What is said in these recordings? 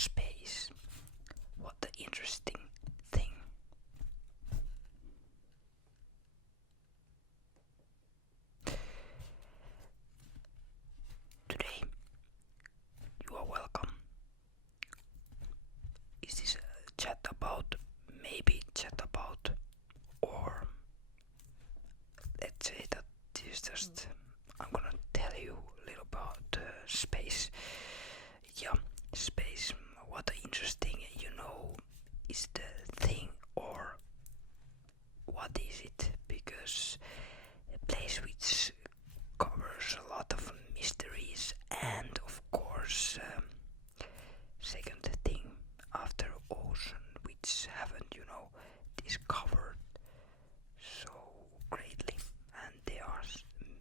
space. What the interesting thing. Today, you are welcome. Is this a chat about, or let's say that this is just, I'm gonna tell you a little about space. Yeah, space. What interesting, is the thing, or what is it? Because a place which covers a lot of mysteries, and of course, second thing after ocean, which haven't, discovered so greatly, and there are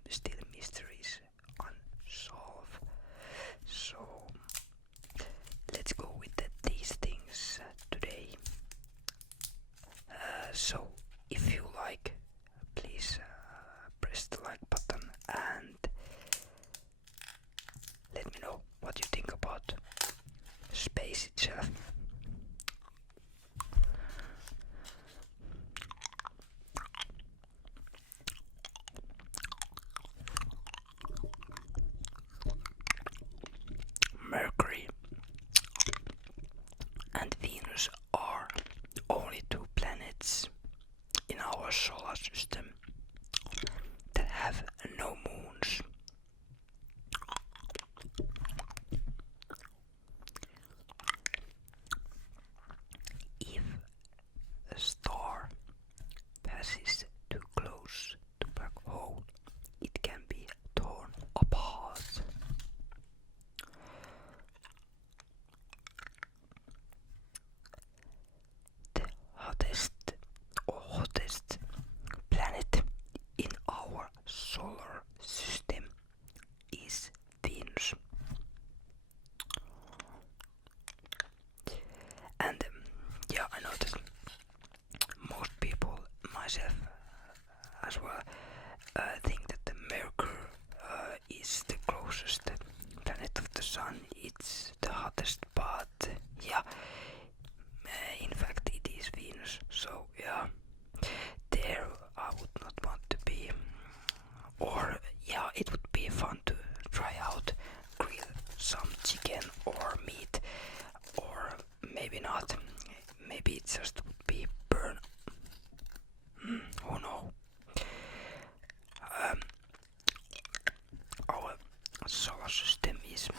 still mysteries unsolved. So let's go with these things today. So if you like, please press the like button and let me know what you think about space itself. Mercury and Venus are only two planets in our solar system that have no moons. If a star passes too close to black hole, it can be torn apart. The hottest planet in our solar system is Venus. And I know that most people, myself as well, think that the Mercury is the closest planet of the Sun. It's the hottest, but in fact it is Venus. So there I would not want to be. Or it would be fun to try out, grill some chicken or meat, or maybe not. Maybe it just would be burn. Who knows? Our solar system is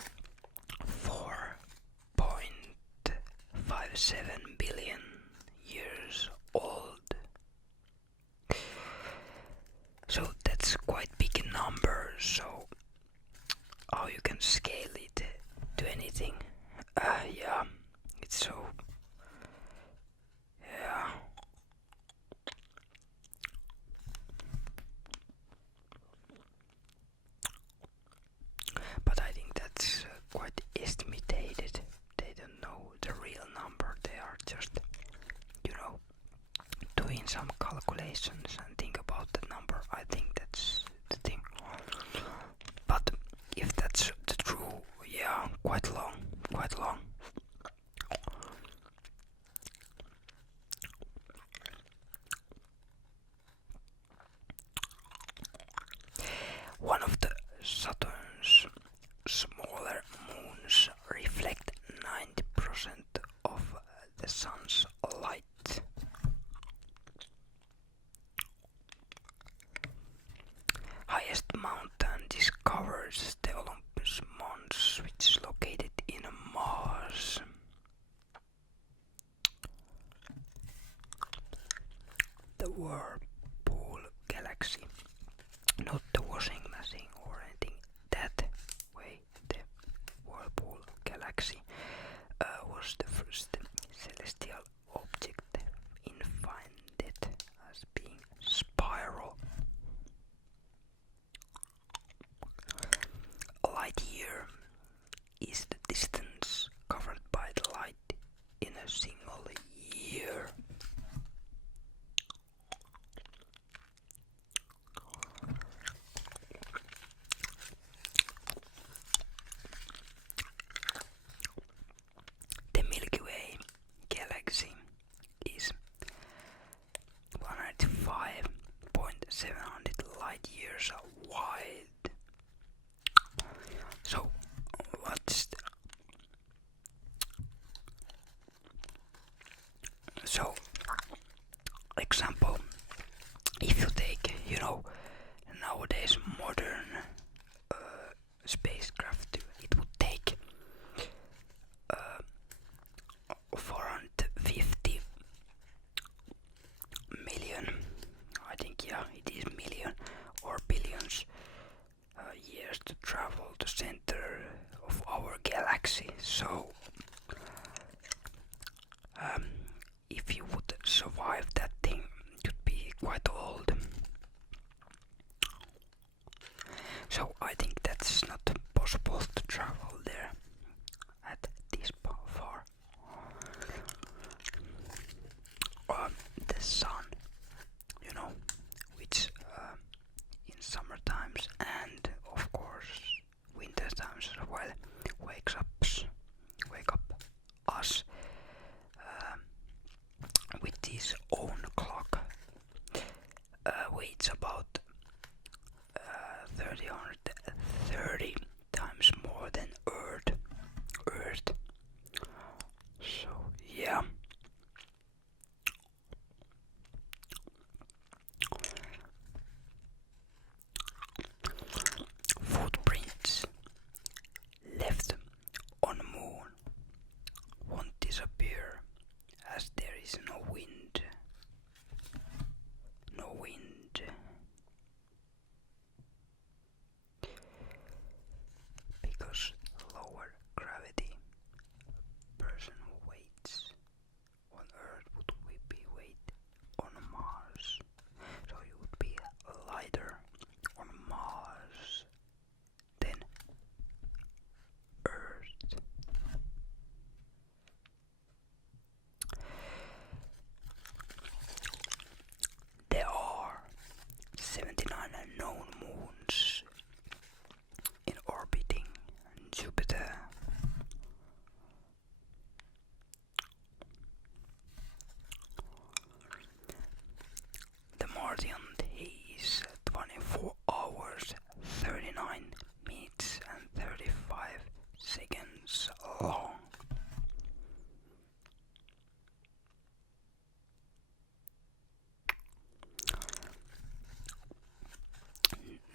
4.57 billion years old. So that's quite big number. So how you can scale it to anything? It's so. But I think that's quite estimated. They don't know the real number. They are just, doing some calculations and think about the number. I think that's the thing. But if that's the true, quite long. One of the Saturn's smaller moons reflect 90% of the sun's light. Highest mountain discovers the Olympus Mons, which is located in Mars. The Whirlpool Galaxy, not the washing machine or anything that way. The Whirlpool Galaxy was the first celestial object infinite as being spiral. A light year is the distance covered by the light in a single year. example, if you take, nowadays modern spacecraft, it would take 450 million, I think, yeah, it is million or billions years to travel to center of our galaxy. So if you would survive that thing, you'd be quite old. So I think that's not possible to travel there at this far. The sun, which in summer times and of course winter times as well wake up us with his own clock. Weighs about 30 times more than Earth. So yeah. Footprints left on the moon won't disappear as there is no wind. Because lower gravity, person who waits on Earth would be weight on Mars. So you would be lighter on Mars than Earth. There are 79 known moons in orbiting Jupiter. The Martian day is 24 hours, 39 minutes and 35 seconds long.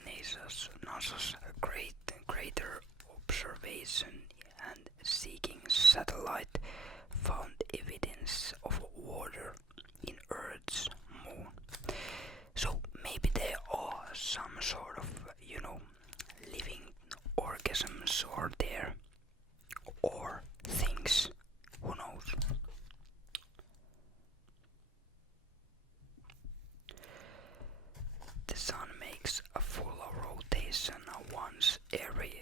NASA's greater observation and seeking satellite found evidence of water in Earth's moon. So maybe there are some sort of, living organisms or there, or things. Who knows? The sun makes a full rotation once every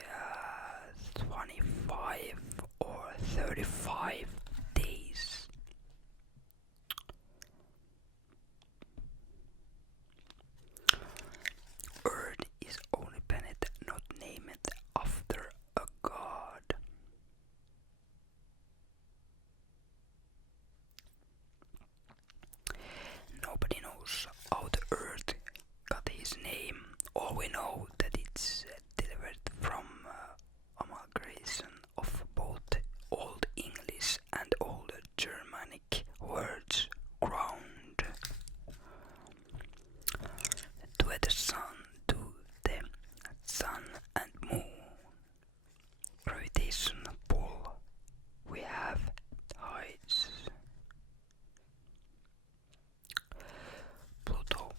25 or 35 days. Earth is only planet not named after a god. Nobody knows how the Earth got his name. All we know that it's delivered from amalgamation of both Old English and Old Germanic words. Ground. To the sun and moon. Gravitational pull. We have tides. Pluto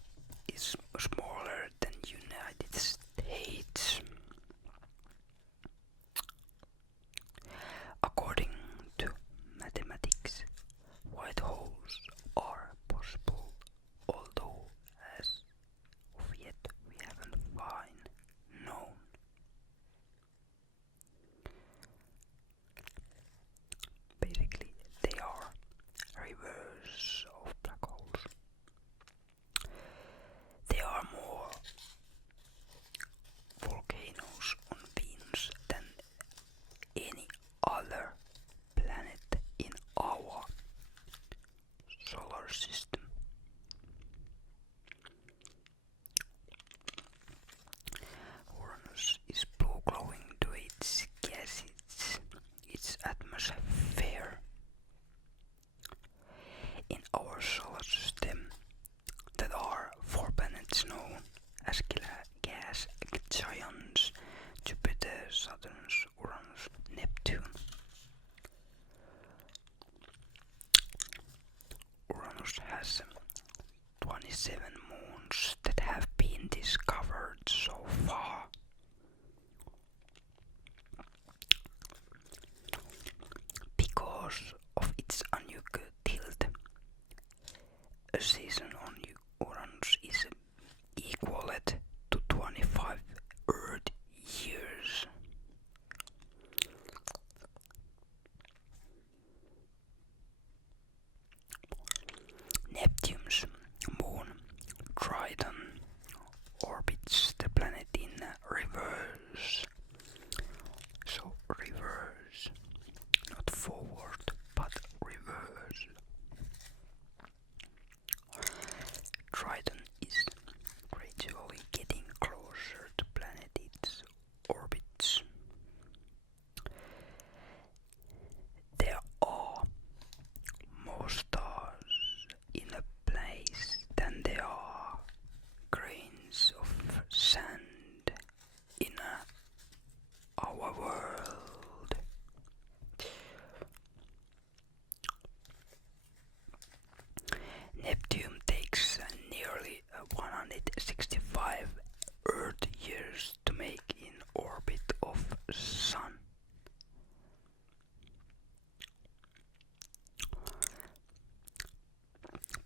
is smaller than United States. According to mathematics, white holes are possible, although as of yet we haven't known. Basically, they are reverse of black holes. There are more volcanoes on Venus than any other planet in our solar system. Uranus is blue glowing to its gases, its atmosphere. In our solar system, a season on Uranus is equaled to 25 Earth years. Neptune's moon, Triton, orbits the planet in reverse. So reverse, not forward, but reverse. Triton is gradually getting closer to planet its orbits. There are more stars in a place than there are grains of sand in our world. Neptune takes nearly 165 Earth years to make in orbit of Sun.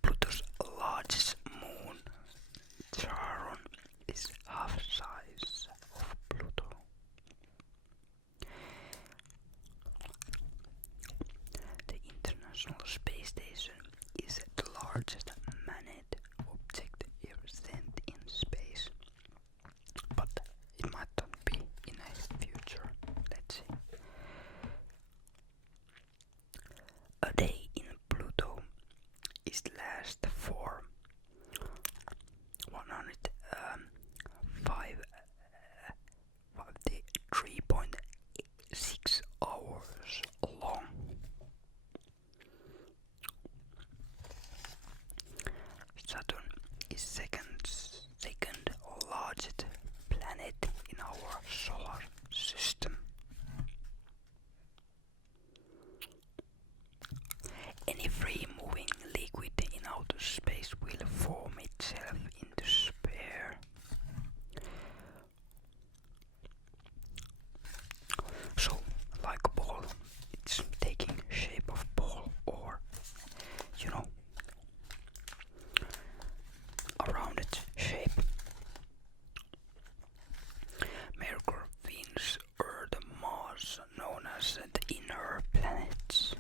Pluto's largest moon, Charon, is half size of Pluto. The International Space Station is the largest manned object ever sent in space, but it might not be in the future. Let's see. A day in Pluto is last for 153.6 hours long. Saturn is second largest planet in our solar system. Any free-moving liquid in outer space will form itself into sphere. So, like a ball, it's taking shape of ball, or, a rounded shape. Mercury, Venus, Earth, Mars, known as the inner planets.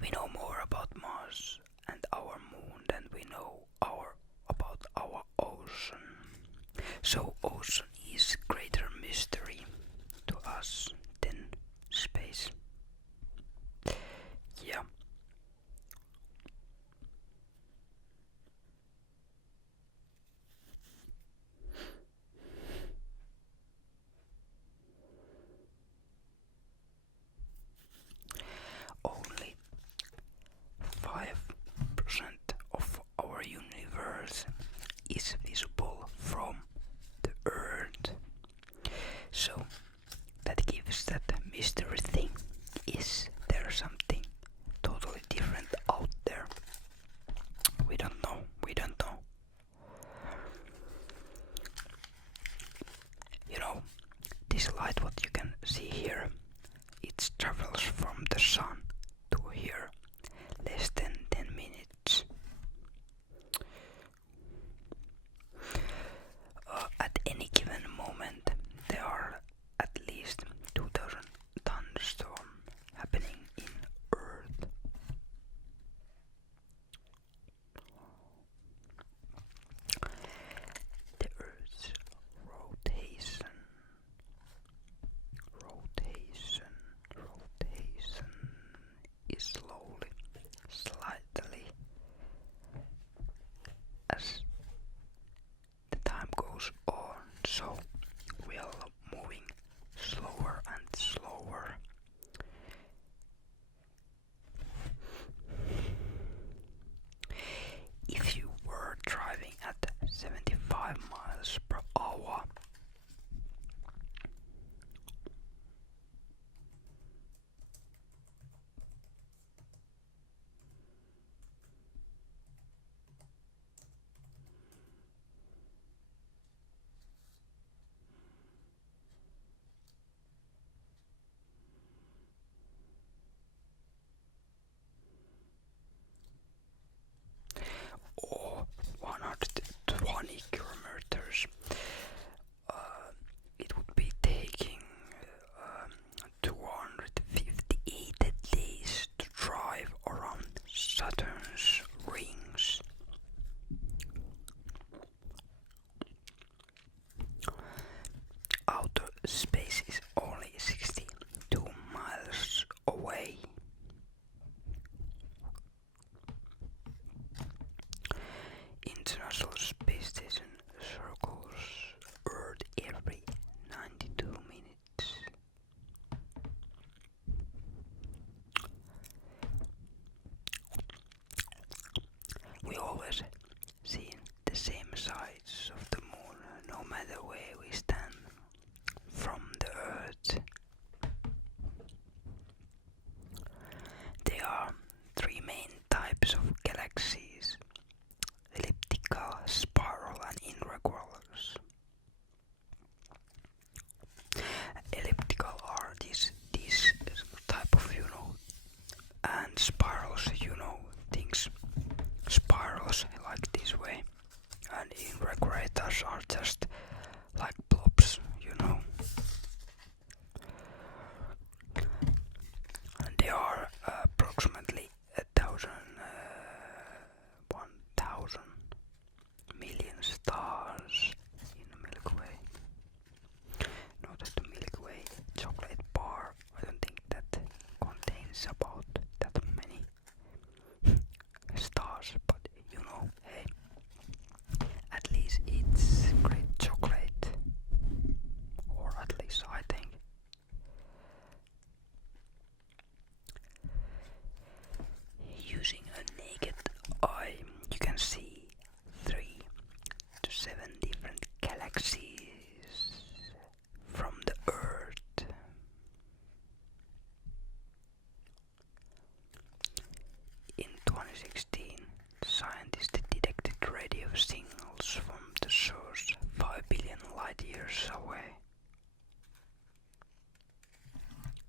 We know more about Mars and our moon than we know about our ocean. So ocean is greater mystery to us than space. Yeah. Only 5% of our universe is visible from the Earth. So that gives that mystery thing. Is there something totally different out there? We don't know. This light, what you can see here, it travels from the sun to here, less than 10 minutes. At any given moment, there are at least 2,000 thunderstorms happening in Earth. The Earth's rotation is slowly, slightly, as the time goes on, so we are moving slower and slower. If you were driving at 75 miles per hour,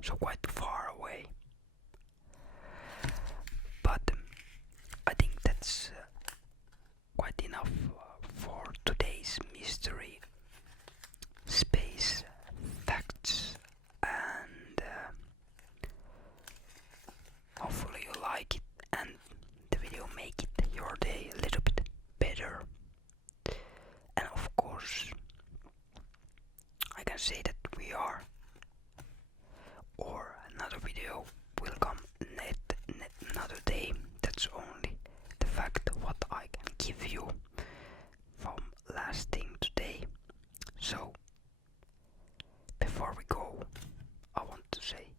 so quite far away. But I think that's quite enough for today's mystery space facts, and hopefully you like it and the video make it your day a little bit better. And of course I can say that we are, or another video will come another day. That's only the fact what I can give you from last thing today. So before we go, I want to say